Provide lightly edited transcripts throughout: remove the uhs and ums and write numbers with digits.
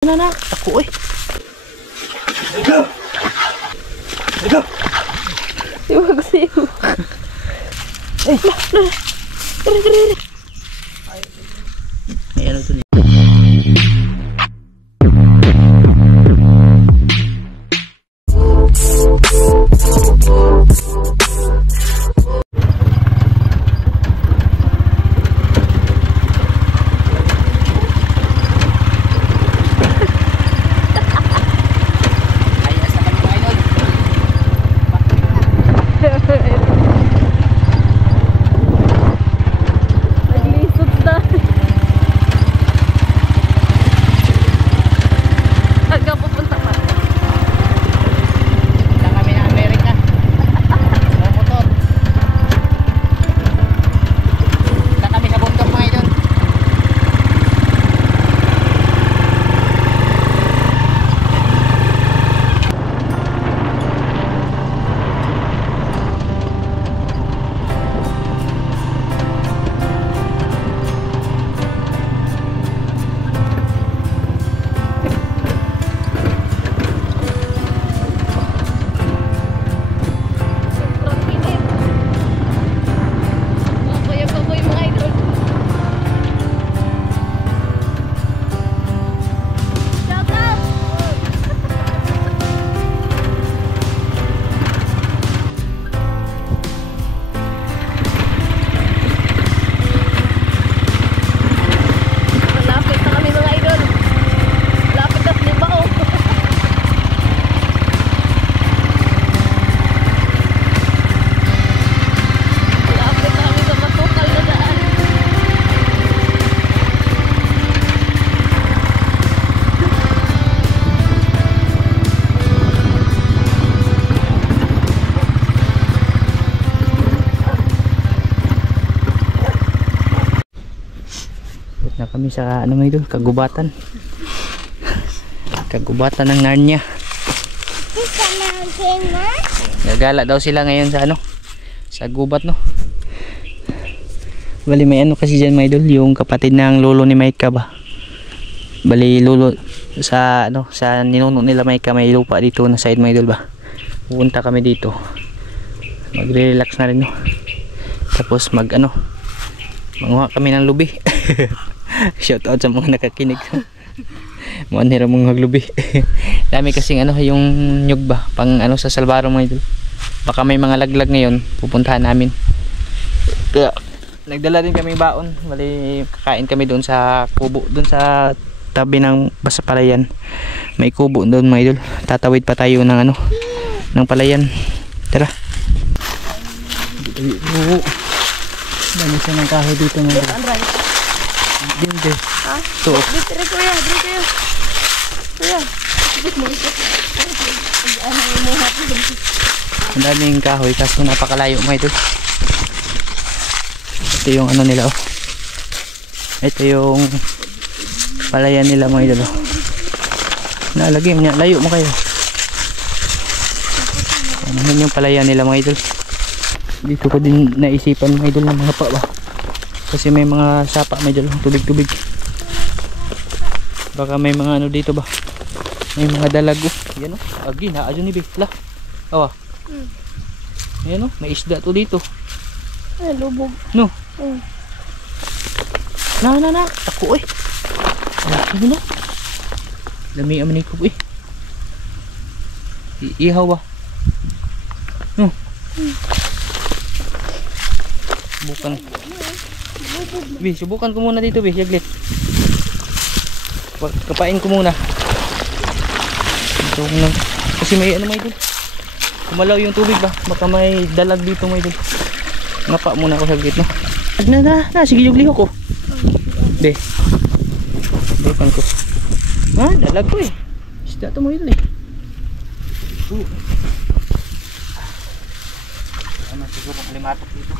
Na, ako eh. Iwag siyo. May ano to niya. Naglisod na. Hanggang pupunta pa. Punta kami ng Amerika. Motor. Punta kami sa bundok mga idol. Sobrang init. Baboy mga idol. Shout out! Malapit na kami mga idol. Malapit na sa Libao. Malapit na kami sa matukal na daan. Punta na kami sa ano mga idol, kagubatan. Kagubatan ng Narnia. Gagala daw sila ngayon sa ano, sa gubat no. Bali may ano kasi dyan mga idol, yung kapatid ng lolo ni Maika ba. Bali lolo sa ano, sa ninuno nila Maika, may lupa dito na side mga idol ba. Pupunta kami dito. Magre-relax na rin no. Tapos mag ano, manguha kami ng lubi. Shout out sa mga nakakinig. Manira mong maglubi. Dami kasing ano yung nyug ba, pang ano sa Salvaro mga idol. Baka may mga laglag ngayon, pupuntahan namin. Kaya nagdala din kami baon. Bali kakain kami doon sa kubo, doon sa tabi ng basa palayan. May kubo doon mga idol. Tatawid pa tayo ng ano, ng palayan. Tara. Dami siya ng kahoy dito mga idol. Dinde. Ha? So, Dito kuya, dito kayo. Kuya. ang daming kahoy kaso napakalayo mga idol. Ito yung ano nila oh. Ito yung palayan nila mga idol oh. Nalagay niya, layo mo kayo. Ano yung palayan nila mga idol. Dito ko din naisipan mga idol ng mga pa ba. Kasi may mga sapa mga idol, tubig-tubig. Baka may mga ano dito ba. May mga dalago. Yan oh. Agi na adyo ni Bikla. Awa. Ayan o, may isda to dito. Ay, lubog. No. Na. Ako eh. Laki mo na. Lami aman ko eh. Ihaw ba? No. Subukan. Bi, subukan ko muna dito, Bi. Yaglit. Kapain ko muna. Ito, kasi may ano may dito. Kumalaw yung tubig ba? Baka may dalag dito may dito. Ngapa muna ako sa gitna. Na, sige yung liho ko. Be. Bukan ko. Ha, dalag ko eh. Isda to mo yun eh. Ano siguro kalimatok dito.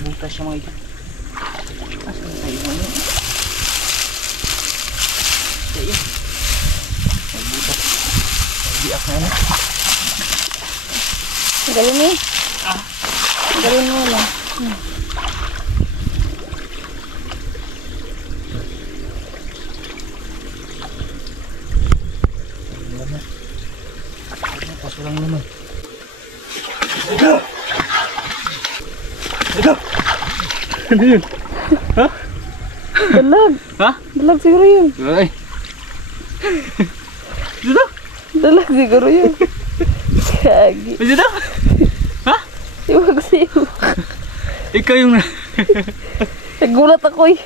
Bukas siya mga ito. Galon eh. Galon mo lang. Paso lang naman. Ano yun? Ha? Dalag. Ha? Dalag siguro yun. Ay. Dito? Dalag siguro yun. Kagi. Dito? Ha? Siwag siwag. Ikaw yung... Nagulat ako eh.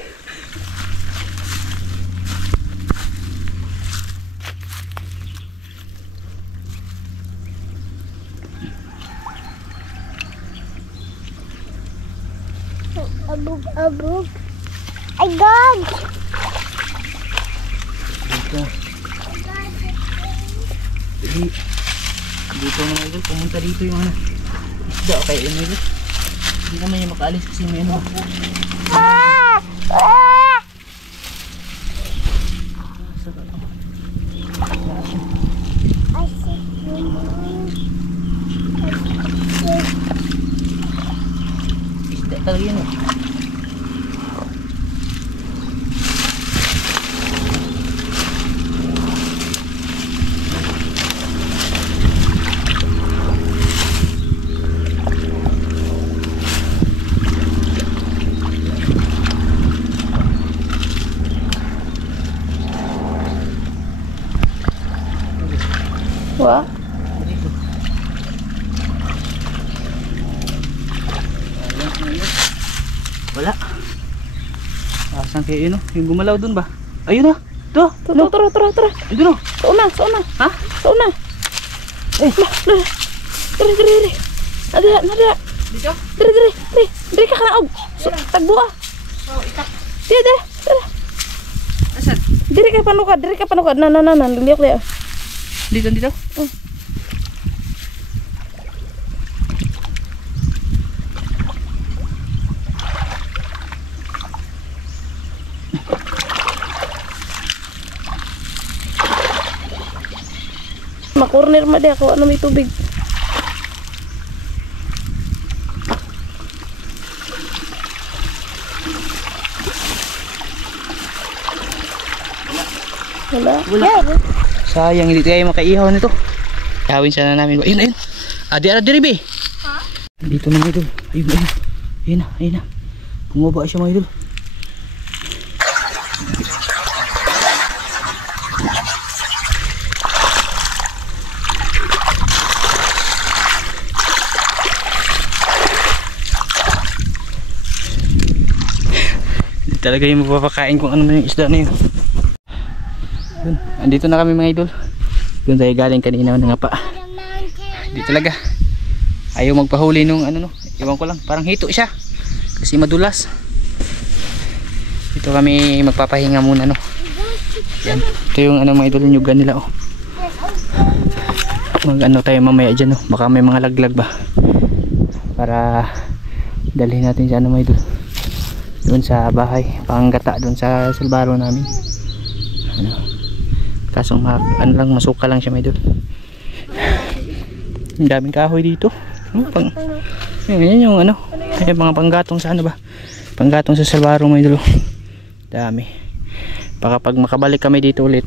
Abog. Ay, God! Dito. Dito na mga idol. Pumunta dito yung ano. Isda. Okay, yun idol. Hindi naman yung makaalis kasi may ano. Isda talaga yun eh. Wah? Wala. Asan kayo yun? Yung gumalaw dun ba? Ayun na. Ito. Tara. Ayun na. Sa una. Ha? Sa una. Eh. Diri. Nada. Dito? Diri ka kanaog. Tagbo ah. Oh, itak. Diri. Asan? Diri ka panukad. Na. Liyak. Dito? Makorner ma di ako ano may tubig. Wala. Sayang hindi tayo makaihaw nito. Ihawin sana namin. Ayun. Diri be. Ha? Dito na mga idol. Ayun na. Bumaba siya mga idol. Hindi talaga yung mapapakain kung ano na yung isda na yun. Yun. Andito na kami mga idol. Doon tayo galing kanina ng pa. Hindi talaga. Ayaw magpahuli nung ano no. Iwan ko lang. Parang hito siya. Kasi madulas. Dito kami magpapahinga muna no. Yan. Ito yung ano mga idol yung yugan nila oh. Mag ano tayo mamaya dyan no. Baka may mga laglag ba. Para dalhin natin sa ano mga idol. Doon sa bahay. Panggata doon sa salbaro namin. Ano. Kaso ano lang, masuka lang siya may idol. Ang daming kahoy dito. Yan yung ano, yung mga panggatong sa ano ba? Panggatong sa salbaro may idol. Dami. Baka pag makabalik kami dito ulit,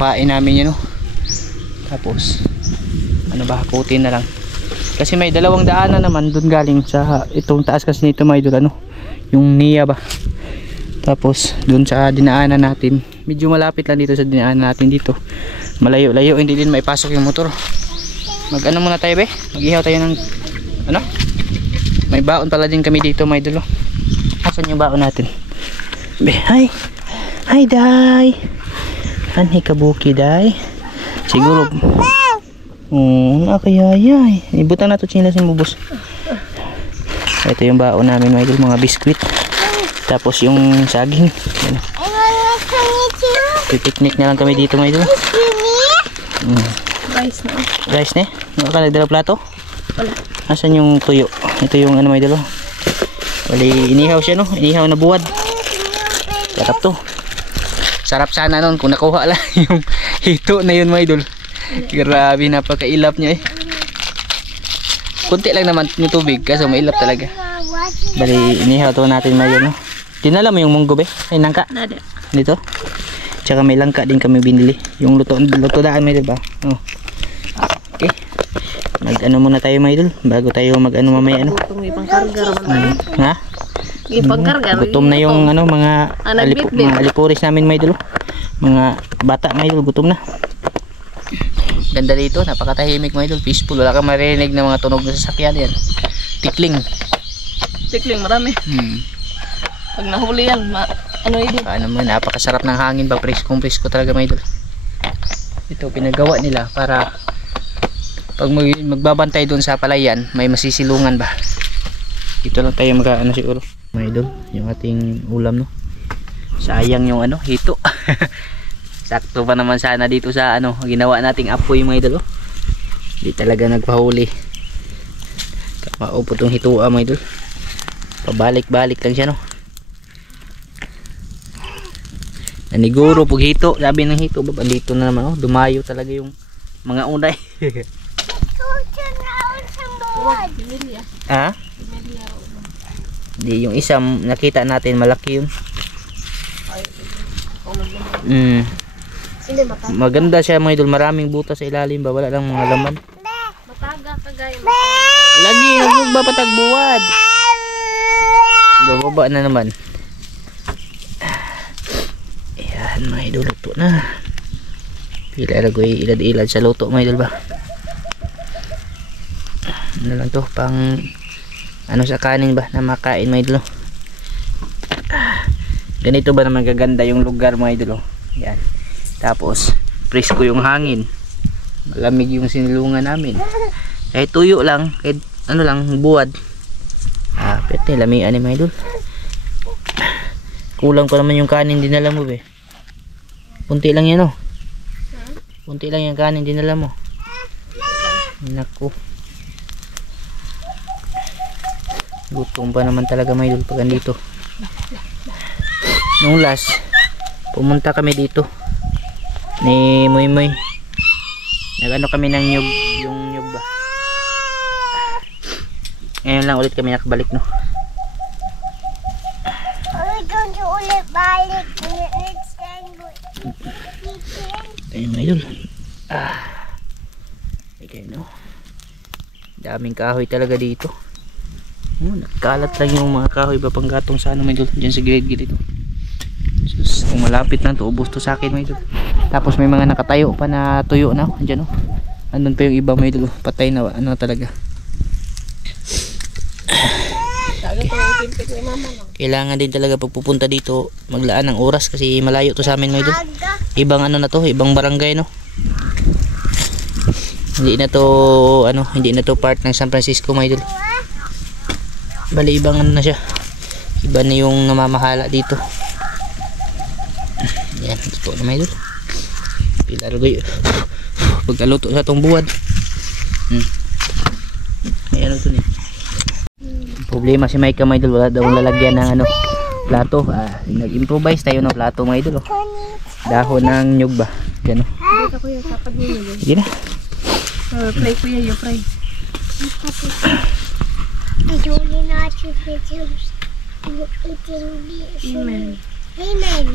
kain namin yun no. Tapos ano ba, hakutin na lang. Kasi may dalawang daanan naman doon galing sa itong taas kasi nito may idol ano, yung Nia ba. Tapos doon sa dinaanan natin, medyo malapit lang dito sa dinaanan natin dito. Malayo-layo, hindi din maipasok yung motor. Mag-ano muna tayo be? Mag-ihaw tayo ng ano? May baon pala din kami dito, may dulo. Asan yung baon natin? Be, hi. Hi, Day. Anhi kabuki, Day. Siguro. Nakayayay. Ibutan na to chinelas mo, boss. Ito yung baon namin, may dulo, mga biskwit. Tapos yung saging. Pipiknik na lang kami dito mga idol. Rice na. Rice na? Ano ka nagdala plato? Wala. Asan yung tuyo? Ito yung ano mga idol. Wali inihaw siya no? Inihaw na buwad. Sarap to. Sarap sana nun kung nakuha lang yung hito na yun mga idol. Grabe, napakailap niya eh. Kunti lang naman yung tubig kasi mailap talaga. Bali, inihaw to natin may ano. Dinala mo yung munggo be? Ay, nangka? Nada. Dito? Tsaka may langka din kami binili. Yung luto daan may diba? Oh. Okay. Mag ano muna tayo may idol bago tayo mag ano mamaya ano. Gutom yung pangkarga naman. Ha? Yung pangkarga. Gutom na yung ano mga mga alipuris namin may idol. Mga bata may idol gutom na. Ganda dito, napakatahimik mga idol, peaceful. Wala kang marinig ng mga tunog na sasakyan yan. Tikling. Tikling marami. Pag nahuli yan, ano yun? Paano mo, napakasarap ng hangin ba, presko talaga mga idol. Ito pinagawa nila para pag magbabantay doon sa palayan, may masisilungan ba. Dito lang tayo mag-ano siguro. Mga idol, yung ating ulam no. Sayang yung ano, hito. Sakto pa naman sana dito sa ano, ginawa nating apoy mga idol. Hindi talaga nagpahuli. Kapaupo tong hitua mga idol. Pabalik-balik lang siya no. Naniguro pag hito, sabi ng hito ba, dito na naman oh, dumayo talaga yung mga unay. Ha? Di yung isa nakita natin malaki yun. Maganda siya mga idol, maraming butas sa ilalim ba, wala lang mga laman. Mataga kagaya. Lagi nagpapatagbuwad. Bababa na naman. Ayan mga idol, luto na. Pila lagoy ilad-ilad sa luto mga idol ba. Ano lang to, pang ano sa kanin ba na makain mga idol. Ganito ba naman gaganda yung lugar mga idol. Yan. Tapos presko yung hangin. Malamig yung sinilungan namin. Kahit tuyo lang, kahit ano lang, buwad. Pwede lamian ni mga idol. Kulang ko naman yung kanin dinala mo be. Punti lang yan oh. Punti lang yung kanin dinala mo. Naku. Gutom pa naman talaga mga idol pag andito. Nung last pumunta kami dito ni Moy Moy, nagano kami ng nyug, yung nyug ba. Ngayon lang ulit kami nakabalik no. Ulit balik ayun mga idol. Okay no, daming kahoy talaga dito. Nagkalat lang yung mga kahoy ba panggatong sa ano mga idol, dyan sa gilid-gilid ito. Sus, kung malapit lang to ubos to sa akin mga idol. Tapos may mga nakatayo pa na tuyo na dyan oh. Andun pa yung iba mga idol, patay na ano talaga. Kailangan din talaga pagpupunta dito maglaan ng oras kasi malayo to sa amin mga idol. Ibang ano na to, ibang barangay no. Hindi na to ano, hindi na to part ng San Francisco mga idol. Bali ibang ano na siya. Iba na yung namamahala dito. Yan, ito na mga idol. Pila rugoy. Pagkaluto sa itong buwad. May ano to niya. Problema si Micah mga idol, wala daw lalagyan ng ano, plato. Nag-improvise tayo ng plato mga idol. Dahon ng nyug ba? Yan o. Dito kuya, kapag nyo yun. Sige na. Fry kuya, yung fry. I don't know how to produce. Amen. Amen.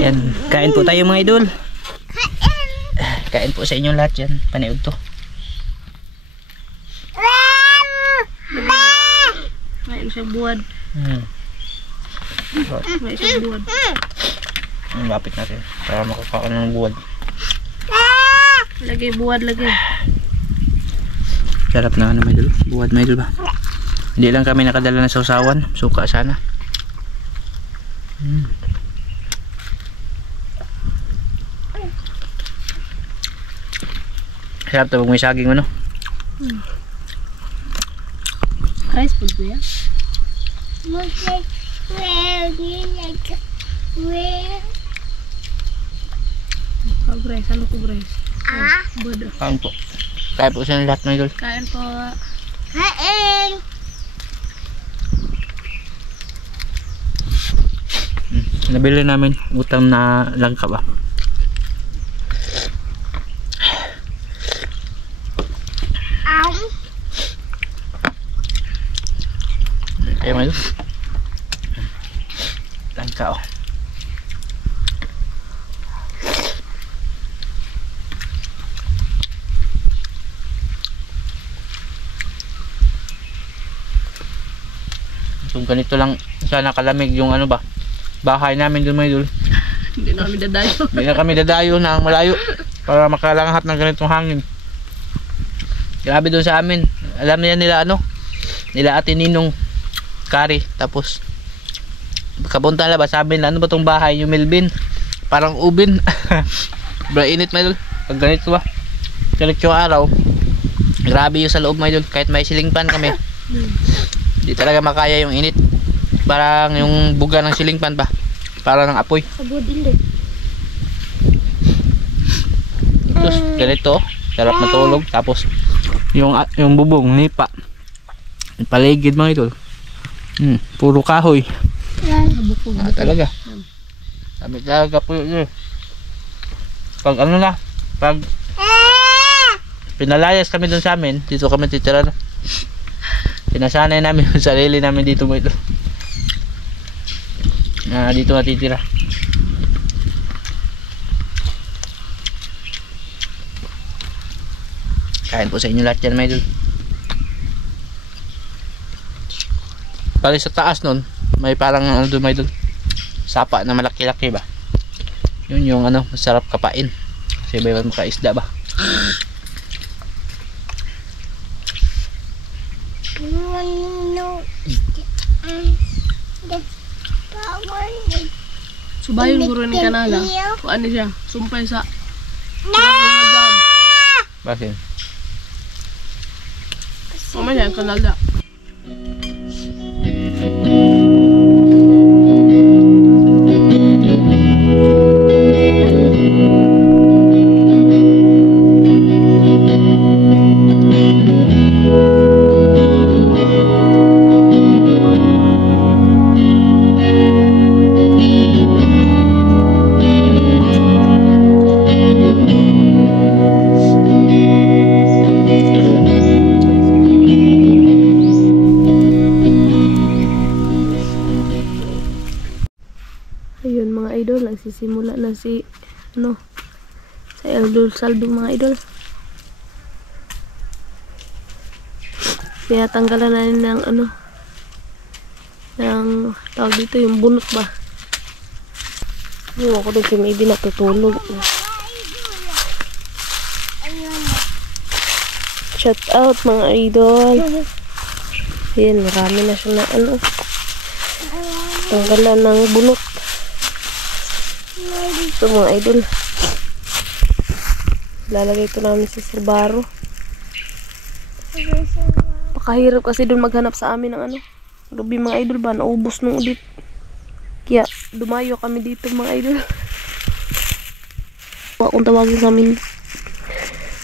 Yan, kain po tayo mga idol. Kain po sa inyong lahat yan. Paniod to. May isang buwad. May isang buwad. Lapit natin para makakain ng buwad. Lagay buwad, lagay. Sarap na ano mga idol. Buwad mga idol ba? Hindi lang kami nakadala ng sausawan. Suka sana. Sarap to pag may saging ano. Guys, food kuya. Look like where you like where Kag-rice, ano kag-rice? Bodo. Kain po. Kain po sa inyo lahat mga idol. Kain po. kain. Nabili namin utam na langka ba. kayo mga idol. Langka oh. So ganito lang sana kalamig yung ano ba bahay namin doon mga idol. Hindi na kami dadayo. Hindi na kami dadayo na malayo para makalangat ng ganitong hangin. Grabe doon sa amin. Alam niya nila ano nila Ate Ninong Kari. Tapos kapunta na ba sabi na ano ba tong bahay yung Melvin parang ubin. Bra init mga idol pag ganito ba ganito yung araw. Grabe yung sa loob mga idol kahit may ceiling fan kami. Di talaga makaya yung init. Parang yung buga ng ceiling fan ba? Parang ng apoy. Tapos ganito, sarap matulog. Tapos yung bubong nipa. Paligid mga ito. Puro kahoy. Talaga. Sabi talaga po yun. Pag ano na, pag pinalayas kami dun sa amin, dito kami titira na. Pinasanay namin yung sarili namin dito mo ito. Dito natitira. Kain po sa inyo lahat yan mga idol. Pali sa taas nun, may parang ano doon mga idol. Sapa na malaki-laki ba. Yun yung ano, masarap kapain. Kasi may makaisda ba. Subayon guro ni kanala. Kung ano siya, sumpay sa Bakit? mamaya ang kanala. Ayun mga idol, nagsisimula na si sa Eldol Saldo mga idol. Kaya tanggalan na rin ng ng tawag dito yung bunot ba. Yung ako doon si Maybe natutulog. Shout out mga idol. Ayan, marami na siya na tanggalan ng bunot. Ito mga idol, lalagay ito namin sa silbaro. Pakahirap kasi doon maghanap sa amin ng gabi mga idol ba, naubos nung udit. Kaya dumayo kami dito mga idol. Kung tawagin sa amin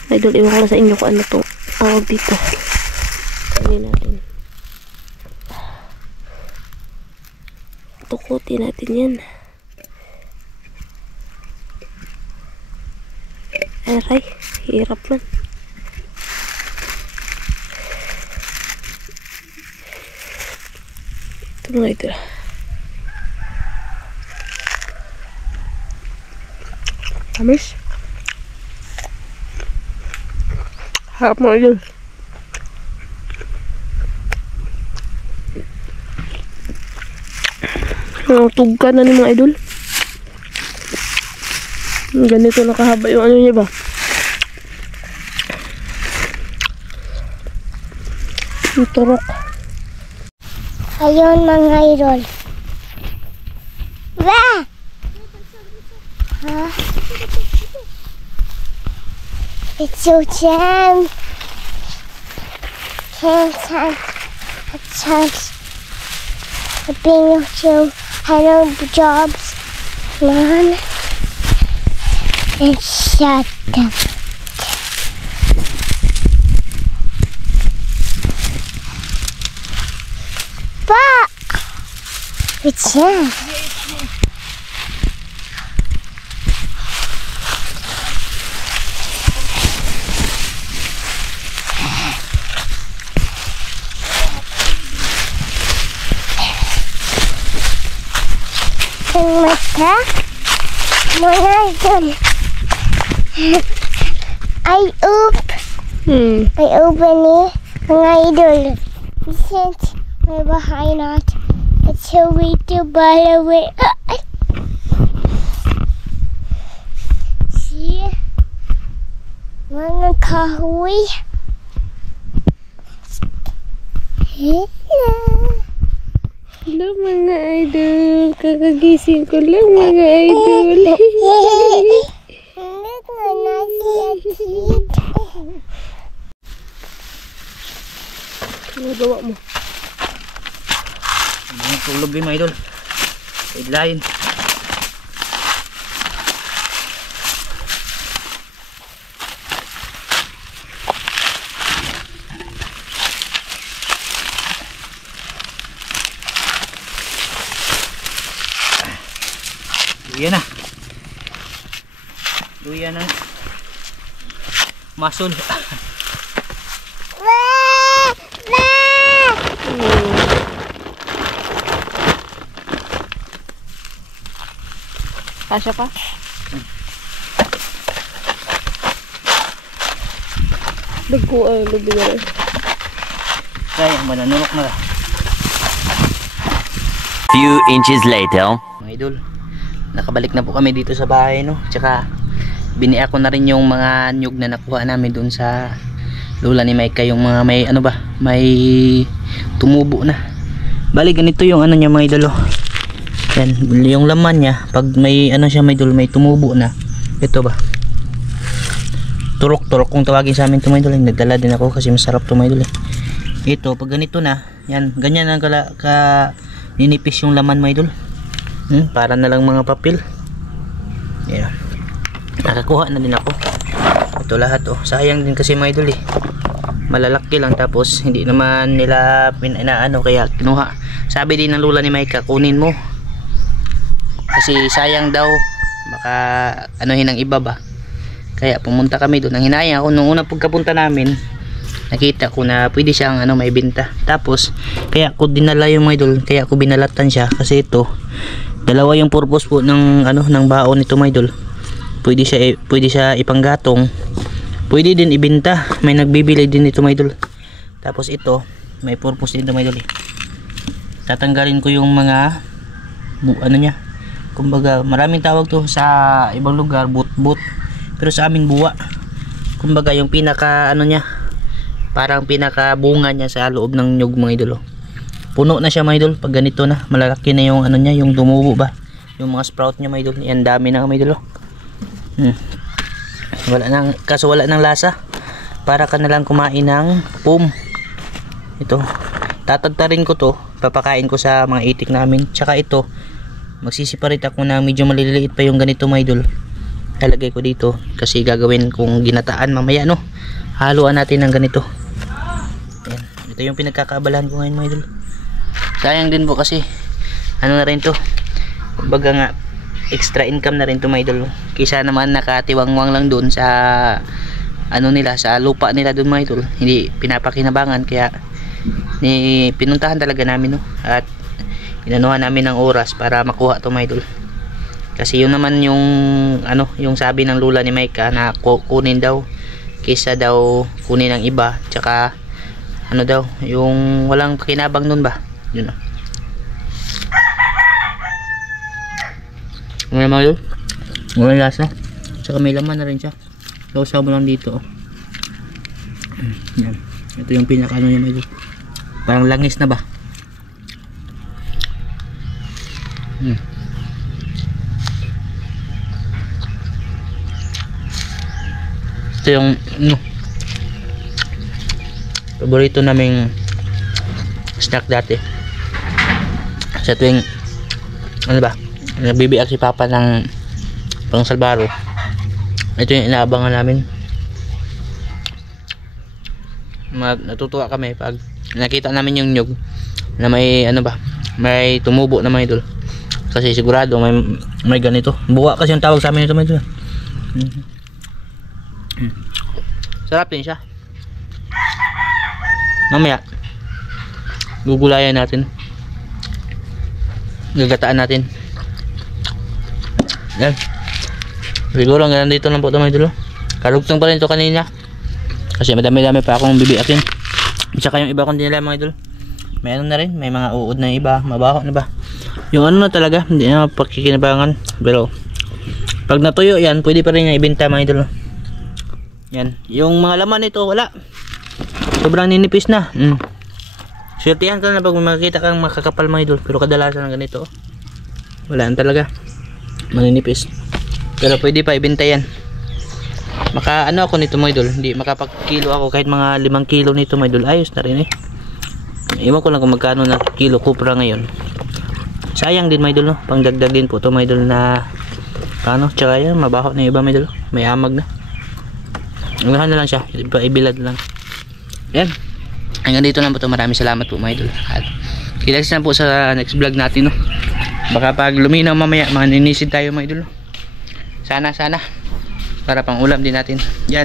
idol, iwan ko lang sa inyo kung ano itong tawag dito. Kainin natin, tukutin natin yan. Aray, hirap man. Ito mga ito. Tamis. Harap mga idol. Tugka na ni mga idol. Ganito nakahaba yung niya ba. Yung turok. Ayun mga idol. Wah! Huh? It's your chance. A chance. Being to handle the jobs. Man. And shut them. Fuck! It's him. Ang mata. Mga idol. I open it. Mga idol. Since may bahay natin. It's a way to balaway. See? Mga kahoy. Hello mga idol. Kakagising ko lang mga idol. Ano gawa mo? Ang tulog din mga idol. Sideline. Luya na. Luya na. Masul. Kasya pa? Dagko ay lubi na rin. Kaya mananulok na. Few inches later. Mga idol, nakabalik na po kami dito sa bahay, no? Tsaka biniya ko na rin yung mga nyug na nakuha namin doon sa lula ni Micah, yung mga may ano ba, may tumubo na. Bali ganito yung ano niya mga idol, oh. Yan, yung laman niya pag may ano siya mga idol, may tumubo na. Ito ba? Turok-turok kung tawagin sa amin ito mga idol. Nagdala din ako kasi masarap ito mga idol. Ito pag ganito na, yan, ganyan ang ninipis yung laman mga idol. Para na lang mga papel. Yan. Nakakuha na din ako. Ito lahat, oh. Sayang din kasi mga idol, eh. Malalaki lang tapos hindi naman nila pinaano, kaya kinuha. Sabi din ng lula ni Micah, kunin mo. Kasi sayang daw, baka anuhin ng iba ba. Kaya pumunta kami doon. Ang hinaya ko nung unang pagkapunta namin, nakita ko na pwede siyang ano, may benta. Tapos kaya ko dinala yung mga idol, kaya ko binalatan siya kasi ito dalawa yung purpose po ng ano, ng baon nito mga idol. Pwede siya ipanggatong, pwede din ibenta, may nagbibili din ito mga idol. Tapos ito may purpose din ito mga idol, eh. Tatanggalin ko yung mga ano niya, kumbaga maraming tawag to sa ibang lugar but pero sa amin buwa. Kumbaga yung pinaka ano niya, parang pinaka bunga niya sa loob ng nyug mga idol, oh. Puno na siya mga idol pag ganito na, malalaki na yung ano niya, yung tumubo ba, yung mga sprout niya mga idol. Yan, dami na mga idol, oh. Kaso wala nang lasa, para ka na lang kumain ng pum. Ito tatagtarin ko to, papakain ko sa mga itik namin. Tsaka ito magsisiparate ako na medyo maliliit pa yung ganito mga idol, lalagay ko dito kasi gagawin kong ginataan mamaya, no? Haluan natin ng ganito. Ayan. Ito yung pinagkakaabalahan ko ngayon mga idol. Sayang din po kasi ano na rin to, kumbaga nga extra income na rin to mga idol, kisa naman nakatiwangwang lang doon sa ano nila, sa lupa nila doon mga idol, hindi pinapakinabangan. Kaya pinuntahan talaga namin, no? At inanuhan namin ng oras para makuha to mga idol. Kasi yun naman yung ano, yung sabi ng lula ni Micah na kunin daw kaysa daw kunin ng iba. Tsaka ano daw, yung walang pakinabang nun ba, yun, oh. Ngayon mga idol, walang lasa, tsaka may laman na rin siya. Sausaw mo lang dito, oh. Yan. Ito yung pinaka ano niya mga idol, parang langis na ba. Ito yung paborito naming snack dati sa tuwing ano ba, nagbibiyak si Papa ng pang salbaro. Ito yung inaabangan namin. Natutuwa kami pag nakita namin yung nyug na may ano ba, may tumubo na mga idol, kasi sigurado may ganito. Buwa kasi yung tawag sa amin ito mga idol. Sarap din siya. Mamaya gugulayan natin, gagataan natin Yan. Siguro hanggang dito lang po ito mga idol. Karugtong pa rin ito kanina. Kasi madami-dami pa akong bibiakin. At saka yung iba kong dinala mga idol. May ano na rin, may mga uod na iba, mabaho na ba. Yung ano na talaga, hindi na pakikinabangan. Pero pag natuyo yan, pwede pa rin yung ibenta mga idol. Yan, yung mga laman nito wala. Sobrang ninipis na. Swertihan ka na pag makikita kang makakapal mga idol. Pero kadalasan ng ganito, wala talaga. Maninipis. Pero pwede pa ibenta yan. Maka ano ako nito mga idol, hindi makapagkilo ako kahit mga 5 kilo nito mga idol. Ayos na rin eh. Iwan ko lang kung magkano na kilo kupra ngayon. Sayang din mga idol, no? Pangdagdag din po to mga idol na ano, tsaka yan, mabaho na iba mga idol. May amag na. Unahan na lang siya, ibilad lang. Yan. Hanggang dito lang po to. Maraming salamat po mga idol. At kilags na po sa next vlog natin, no? Baka pag luminaw mamaya, maninisid tayo mga idol, no? Sana para pang ulam din natin. Yan.